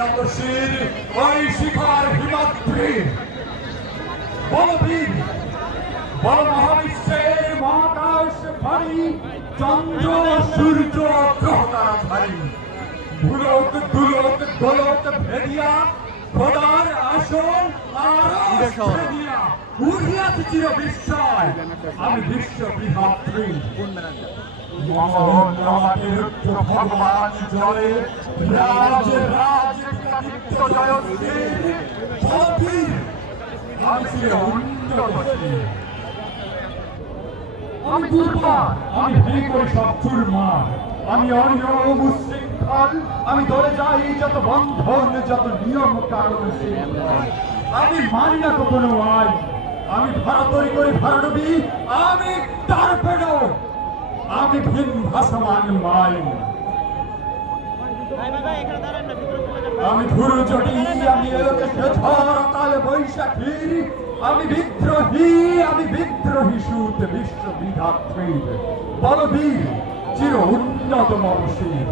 ওই শিখার হিমাদ্রি বলবীর বল মহাবিশ্বের মহাকাশ ভারী চন্দ্র, সূর্য, গ্রহতারা ভারী ভুলক, দুলক দোলক ভেদিয়া খোদার আমি বিশ্ব বিধাত্রী ভগবান জয় রাজ রাজ আমি আমি আমি সব চুরমার আমি অন্য মুশৃঙ্খল আমি ধরে যাই, যত বন্ধন, যত নিয়ম কারণ আমি মানি না কখনো আইন আমি ভাড়া তৈরি করি ভাড়াডুবি আমি তার আমি ভিন ভাসমান মাইন আমি ধুরু জটি আমি এলোকে ঝড় কাল বৈশাখী আমি বিদ্রোহী আমি বিদ্রোহী সুত বিশ্ব বিধাত্রীর। বলবীর, চির উন্নত মনসীর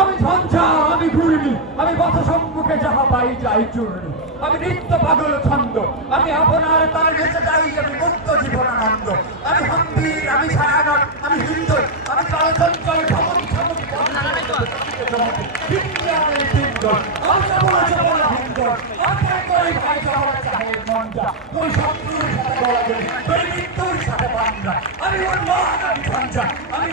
আমি ঝঞ্ঝা, আমি ঘূর্ণি, আমি পথ সম্মুখে যাহা পাই যাই চূর্ণি। আমি নিত্য পাগল ছন্দ, আমি আপনার তার বেঁচে যাই, আমি মুক্ত জীবনানন্দ। আমি হম্বীর আমি ছায়ানট, আমি হিন্দু, আমি চলচঞ্চল বিজ্ঞানের পিঞ্জর আমি সবলা আমি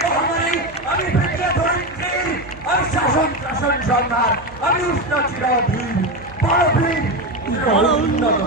সম্রাট আমি উষ্ণ চির ভীম বড় ভীম উন্নত